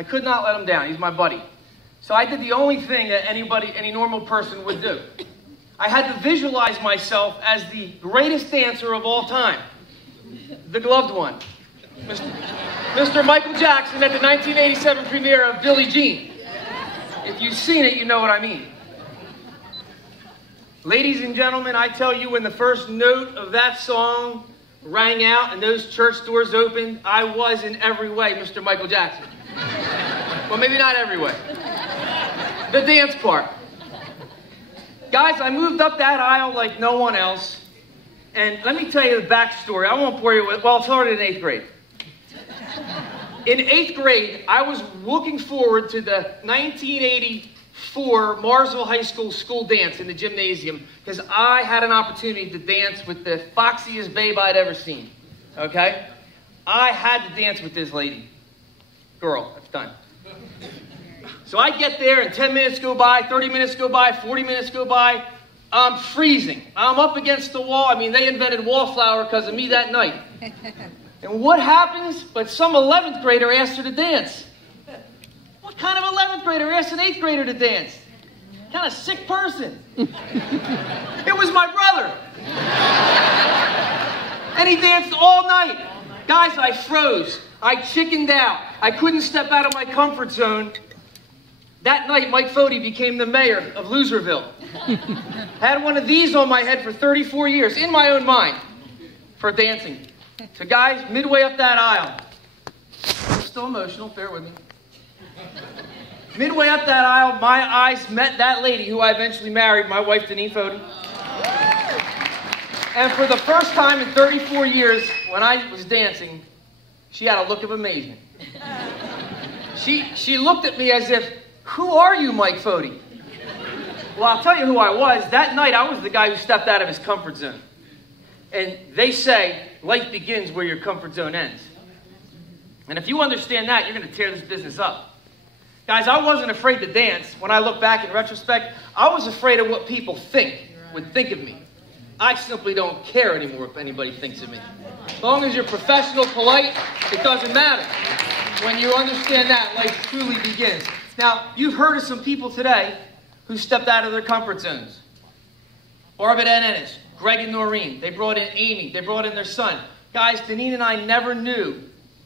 I could not let him down. He's my buddy. So I did the only thing that any normal person would do. I had to visualize myself as the greatest dancer of all time. The gloved one. Mr. Michael Jackson at the 1987 premiere of Billie Jean. If you've seen it, you know what I mean. Ladies and gentlemen, I tell you, when the first note of that song rang out and those church doors opened, I was in every way Mr. Michael Jackson. Well, maybe not every way. The dance part. Guys, I moved up that aisle like no one else. And let me tell you the backstory. I won't bore you with, well, it started in 8th grade. In 8th grade, I was looking forward to the 1984 Marsville High School dance in the gymnasium because I had an opportunity to dance with the foxiest babe I'd ever seen. Okay? I had to dance with this lady. Girl, that's done. So I get there and 10 minutes go by, 30 minutes go by, 40 minutes go by. I'm freezing. I'm up against the wall. I mean, they invented wallflower because of me that night. And what happens? But some 11th grader asked her to dance. What kind of 11th grader asked an 8th grader to dance? Kind of sick person. It was my brother. And he danced all night. Guys, I froze. I chickened out. I couldn't step out of my comfort zone. That night, Mike Foti became the mayor of Loserville. Had one of these on my head for 34 years, in my own mind, for dancing. So guys, midway up that aisle, I'm still emotional, bear with me. Midway up that aisle, my eyes met that lady who I eventually married, my wife, Denise Foti. And for the first time in 34 years, when I was dancing, she had a look of amazement. She looked at me as if, who are you, Mike Foti? Well, I'll tell you who I was. That night, I was the guy who stepped out of his comfort zone. And they say, life begins where your comfort zone ends. And if you understand that, you're going to tear this business up. Guys, I wasn't afraid to dance. When I look back in retrospect, I was afraid of what people would think of me. I simply don't care anymore if anybody thinks of me. As long as you're professional, polite, it doesn't matter. When you understand that, life truly begins. Now, you've heard of some people today who stepped out of their comfort zones. Barbara and Ennis, Greg and Noreen. They brought in Amy. They brought in their son. Guys, Deneen and I never knew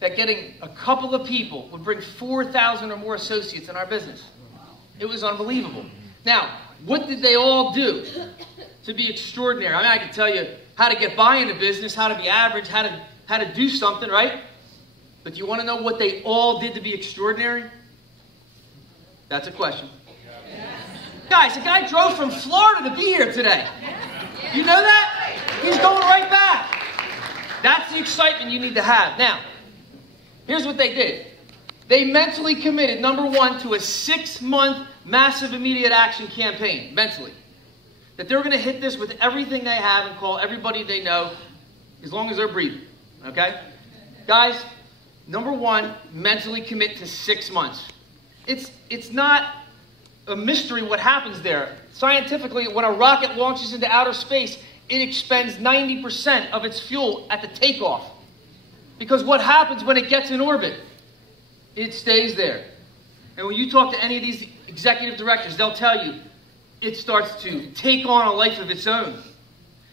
that getting a couple of people would bring 4,000 or more associates in our business. It was unbelievable. Now, what did they all do to be extraordinary? I mean, I can tell you how to get by in a business, how to be average, how to do something, right? But do you want to know what they all did to be extraordinary? That's a question. Guys, a guy drove from Florida to be here today. You know that? He's going right back. That's the excitement you need to have. Now, here's what they did. They mentally committed, number one, to a 6-month massive immediate action campaign, mentally. That they're going to hit this with everything they have and call everybody they know, as long as they're breathing. Okay? Guys, number one, mentally commit to 6 months. It's not a mystery what happens there. Scientifically, when a rocket launches into outer space, it expends 90% of its fuel at the takeoff. Because what happens when it gets in orbit? It stays there. And when you talk to any of these executive directors, they'll tell you it starts to take on a life of its own.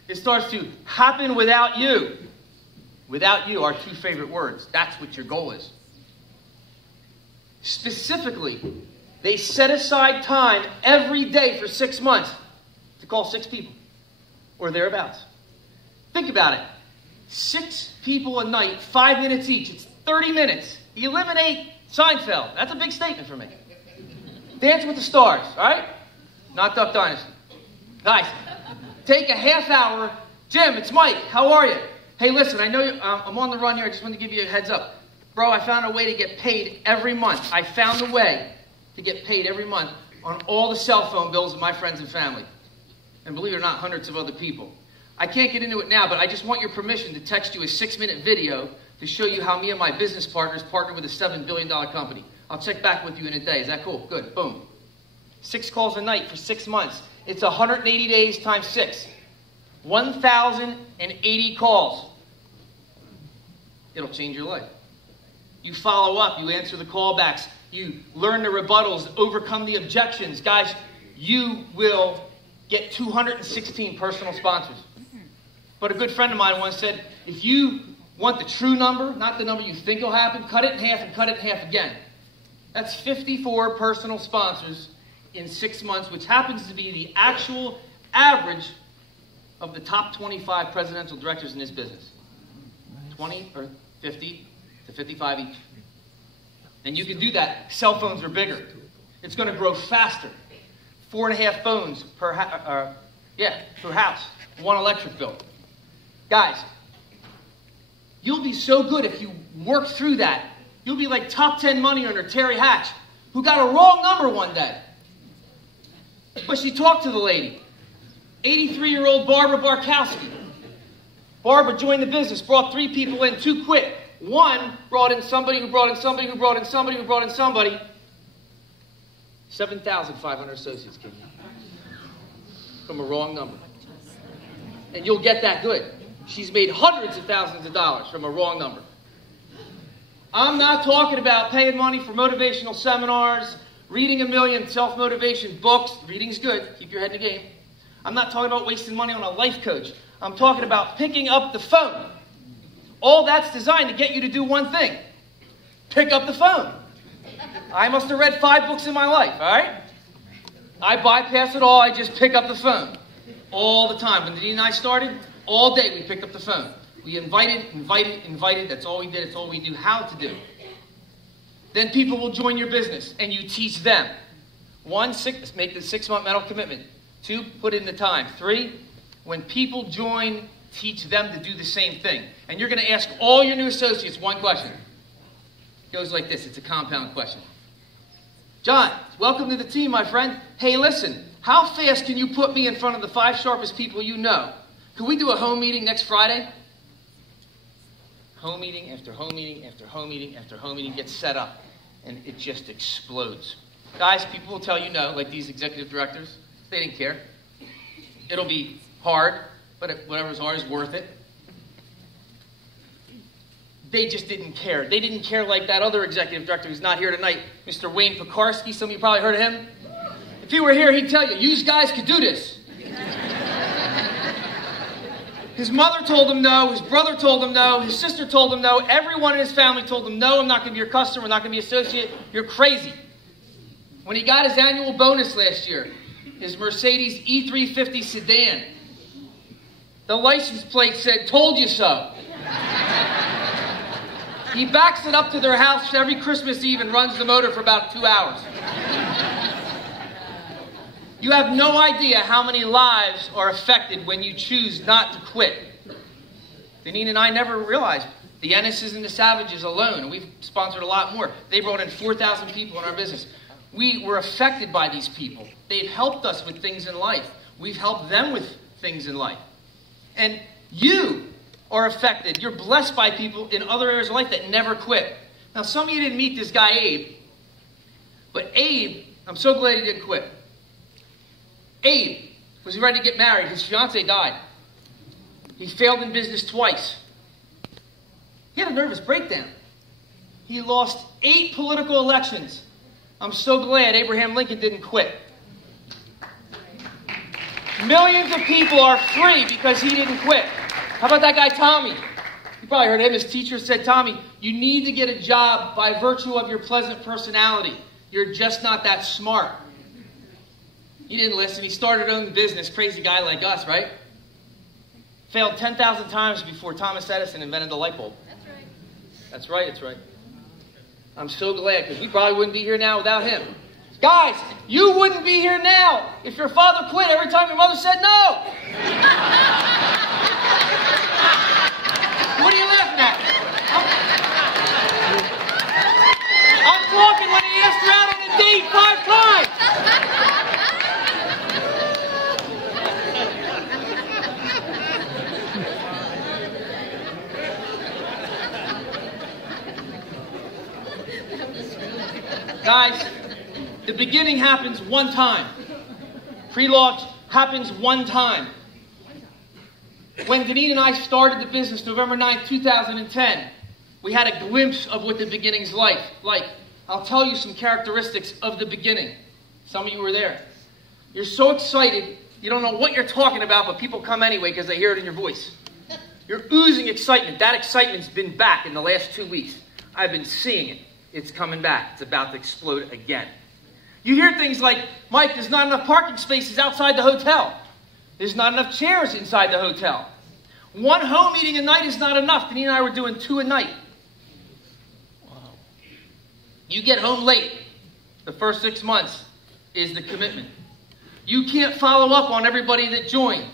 It starts to happen without you. Without you, our 2 favorite words. That's what your goal is. Specifically, they set aside time every day for 6 months to call 6 people or thereabouts. Think about it. 6 people a night, 5 minutes each. It's 30 minutes. Eliminate Seinfeld. That's a big statement for me. Dance with the Stars, all right? Not Duck Dynasty. Guys, take a half hour. Jim, it's Mike. How are you? Hey, listen, I know I'm on the run here. I just wanted to give you a heads up. Bro, I found a way to get paid every month. I found a way to get paid every month on all the cell phone bills of my friends and family. And believe it or not, hundreds of other people. I can't get into it now, but I just want your permission to text you a 6-minute video to show you how me and my business partners partner with a $7 billion company. I'll check back with you in a day. Is that cool? Good. Boom. 6 calls a night for 6 months. It's 180 days times 6. 1,080 calls. It'll change your life. You follow up. You answer the callbacks. You learn the rebuttals, overcome the objections. Guys, you will get 216 personal sponsors. But a good friend of mine once said, if you want the true number, not the number you think will happen, cut it in half and cut it in half again. That's 54 personal sponsors in 6 months, which happens to be the actual average of the top 25 presidential directors in this business. 20 or 50 to 55 each. And you can do that. Cell phones are bigger. It's going to grow faster. 4.5 phones per house. 1 electric bill. Guys, you'll be so good if you work through that. You'll be like top 10 money earner Terry Hatch, who got a wrong number one day. But she talked to the lady. 83-year-old Barbara Barkowski. Barbara joined the business, brought 3 people in, 2 quit. 1 brought in somebody who brought in somebody who brought in somebody who brought in somebody. 7,500 associates came in from a wrong number. And you'll get that good. She's made hundreds of thousands of dollars from a wrong number. I'm not talking about paying money for motivational seminars, reading 1 million self-motivation books. Reading's good. Keep your head in the game. I'm not talking about wasting money on a life coach. I'm talking about picking up the phone. All that's designed to get you to do one thing. Pick up the phone. I must have read 5 books in my life, all right? I bypass it all. I just pick up the phone all the time. When Denise and I started, all day we picked up the phone. We invited. That's all we did. That's all we knew how to do. Then people will join your business, and you teach them. 1, make the 6-month mental commitment. 2, put in the time. 3, when people join, teach them to do the same thing. And you're going to ask all your new associates one question. It goes like this. It's a compound question. John, welcome to the team, my friend. Hey, listen, how fast can you put me in front of the 5 sharpest people you know? Can we do a home meeting next Friday? Home meeting after home meeting after home meeting after home meeting gets set up, and it just explodes. Guys, people will tell you no, like these executive directors. They didn't care. It'll be hard, but whatever's hard is worth it. They just didn't care. They didn't care like that other executive director who's not here tonight, Mr. Wayne Pekarsky. Some of you probably heard of him. If he were here, he'd tell you guys could do this. His mother told him no. His brother told him no. His sister told him no. Everyone in his family told him, no, I'm not going to be your customer. I'm not going to be an associate. You're crazy. When he got his annual bonus last year, his Mercedes E350 sedan, the license plate said, told you so. He backs it up to their house every Christmas Eve and runs the motor for about 2 hours. You have no idea how many lives are affected when you choose not to quit. Deneen and I never realized the Ennis's and the Savages alone, and we've sponsored a lot more. They brought in 4,000 people in our business. We were affected by these people. They've helped us with things in life. We've helped them with things in life. And you are affected. You're blessed by people in other areas of life that never quit. Now, some of you didn't meet this guy, Abe. But Abe, I'm so glad he didn't quit. Abe was ready to get married. His fiance died. He failed in business twice. He had a nervous breakdown. He lost 8 political elections. I'm so glad Abraham Lincoln didn't quit. Millions of people are free because he didn't quit. How about that guy, Tommy? You probably heard him. His teacher said, Tommy, you need to get a job by virtue of your pleasant personality. You're just not that smart. He didn't listen. He started his own business. Crazy guy like us, right? Failed 10,000 times before Thomas Edison invented the light bulb. That's right. That's right. That's right. I'm so glad, because we probably wouldn't be here now without him. Guys, you wouldn't be here now if your father quit every time your mother said no. What are you laughing at? I'm talking when he asked her out on a date 5 times. Guys, the beginning happens one time. Pre-launch happens one time. When Deneen and I started the business November 9th, 2010, we had a glimpse of what the beginning's like. I'll tell you some characteristics of the beginning. Some of you were there. You're so excited, you don't know what you're talking about, but people come anyway because they hear it in your voice. You're oozing excitement. That excitement's been back in the last 2 weeks. I've been seeing it. It's coming back. It's about to explode again. You hear things like, Mike, there's not enough parking spaces outside the hotel. There's not enough chairs inside the hotel. One home meeting a night is not enough. Denise and I were doing 2 a night. Wow. You get home late. The first 6 months is the commitment. You can't follow up on everybody that joined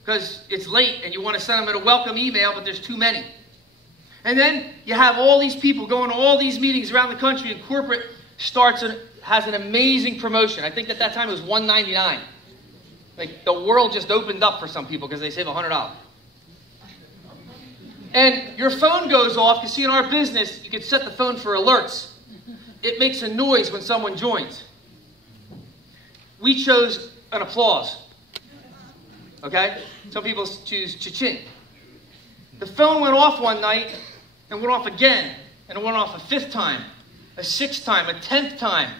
because it's late and you want to send them a welcome email, but there's too many. And then you have all these people going to all these meetings around the country, and corporate has an amazing promotion. I think at that time it was $199. Like the world just opened up for some people because they save $100. And your phone goes off. You see, in our business, you can set the phone for alerts. It makes a noise when someone joins. We chose an applause. Okay? Some people choose cha-ching. The phone went off one night and went off again. And it went off a 5th time, a 6th time, a 10th time,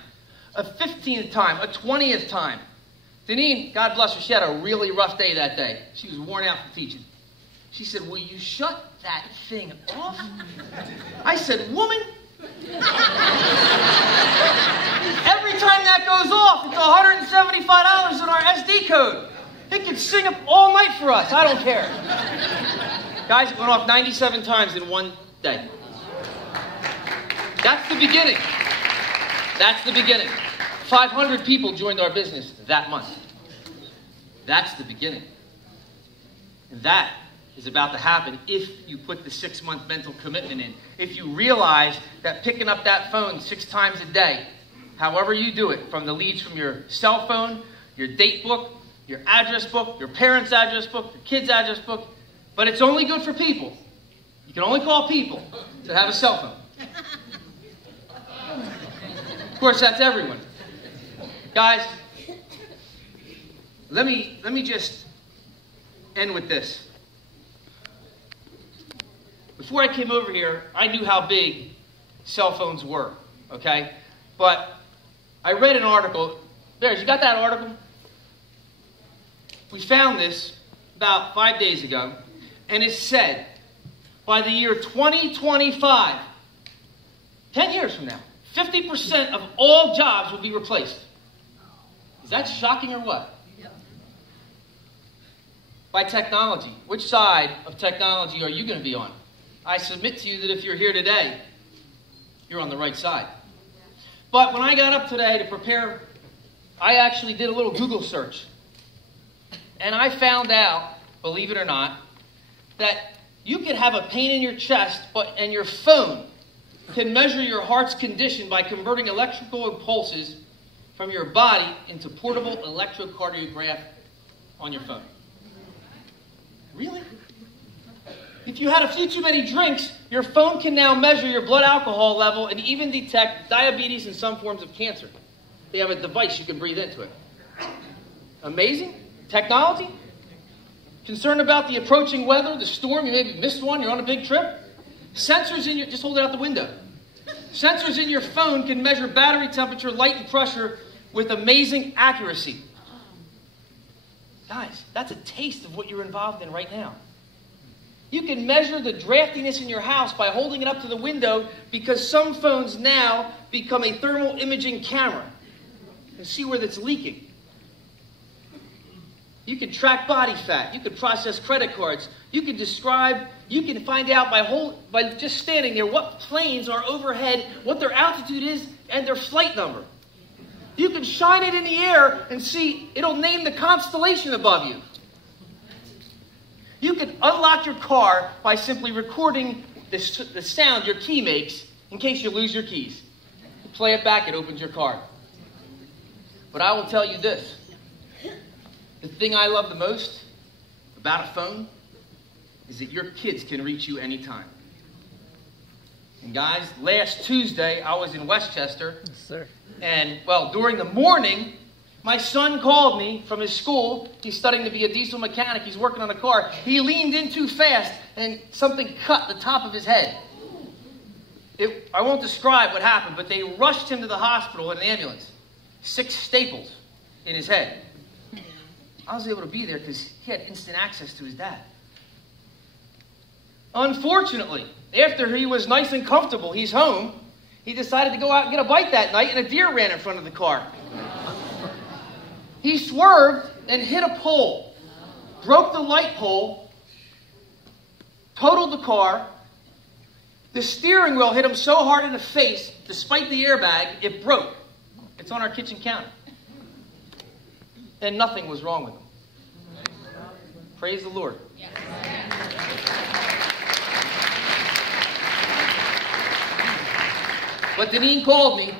a 15th time, a 20th time. Denise, God bless her, she had a really rough day that day. She was worn out from teaching. She said, will you shut that thing off? I said, woman. Every time that goes off, it's $175 in our SD code. It could sing up all night for us. I don't care. Guys, it went off 97 times in one day. That's the beginning. That's the beginning. 500 people joined our business that month. That's the beginning. And that is about to happen if you put the 6-month mental commitment in. If you realize that picking up that phone 6 times a day, however you do it, from the leads from your cell phone, your date book, your address book, your parents' address book, your kids' address book, but it's only good for people. You can only call people that have a cell phone. Of course, that's everyone. Guys, let me just end with this. Before I came over here, I knew how big cell phones were, okay? But I read an article. Bears, you got that article? We found this about 5 days ago, and it said, by the year 2025, 10 years from now, 50% of all jobs will be replaced. Is that shocking or what? Yep. By technology. Which side of technology are you going to be on? I submit to you that if you're here today, you're on the right side. But when I got up today to prepare, I actually did a little Google search. And I found out, believe it or not, that you can have a pain in your chest, and your phone can measure your heart's condition by converting electrical impulses from your body into portable electrocardiograph on your phone. Really? If you had a few too many drinks, your phone can now measure your blood alcohol level and even detect diabetes and some forms of cancer. They have a device you can breathe into it. Amazing? Technology? Concerned about the approaching weather, the storm, you maybe missed one, you're on a big trip? Sensors in your, just hold it out the window. Sensors in your phone can measure battery temperature, light, and pressure with amazing accuracy. Guys, that's a taste of what you're involved in right now. You can measure the draftiness in your house by holding it up to the window because some phones now become a thermal imaging camera and see where that's leaking. You can track body fat. You can process credit cards. You can find out by just standing there what planes are overhead, what their altitude is, and their flight number. You can shine it in the air and see, it'll name the constellation above you. You can unlock your car by simply recording the sound your key makes in case you lose your keys. You play it back, it opens your car. But I will tell you this. The thing I love the most about a phone is that your kids can reach you anytime. And guys, last Tuesday, I was in Westchester. Yes, sir. And, well, during the morning, my son called me from his school. He's studying to be a diesel mechanic. He's working on a car. He leaned in too fast, and something cut the top of his head. I won't describe what happened, but they rushed him to the hospital in an ambulance. 6 staples in his head. I was able to be there because he had instant access to his dad. Unfortunately, after he was nice and comfortable, he's home, he decided to go out and get a bite that night, and a deer ran in front of the car. He swerved and hit a pole, broke the light pole, totaled the car. The steering wheel hit him so hard in the face, despite the airbag, it broke. It's on our kitchen counter. And nothing was wrong with him. Praise the Lord. Yes. But Deneen called me.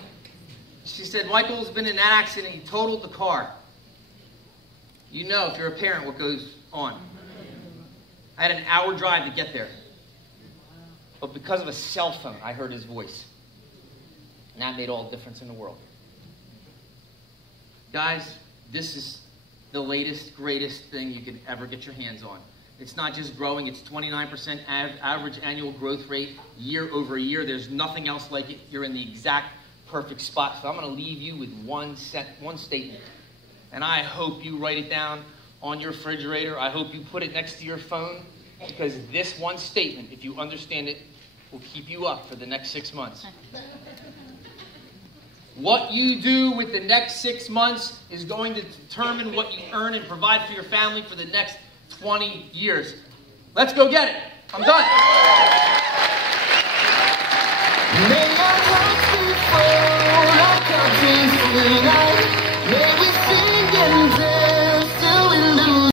She said, Michael's been in that accident. He totaled the car. You know, if you're a parent, what goes on. I had an hour drive to get there. But because of a cell phone, I heard his voice. And that made all the difference in the world. Guys, this is the latest, greatest thing you could ever get your hands on. It's not just growing. It's 29% average annual growth rate year over year. There's nothing else like it. You're in the exact perfect spot. So I'm going to leave you with one statement. And I hope you write it down on your refrigerator. I hope you put it next to your phone. Because this one statement, if you understand it, will keep you up for the next 6 months. What you do with the next 6 months is going to determine what you earn and provide for your family for the next 20 years. Let's go get it. I'm done. May I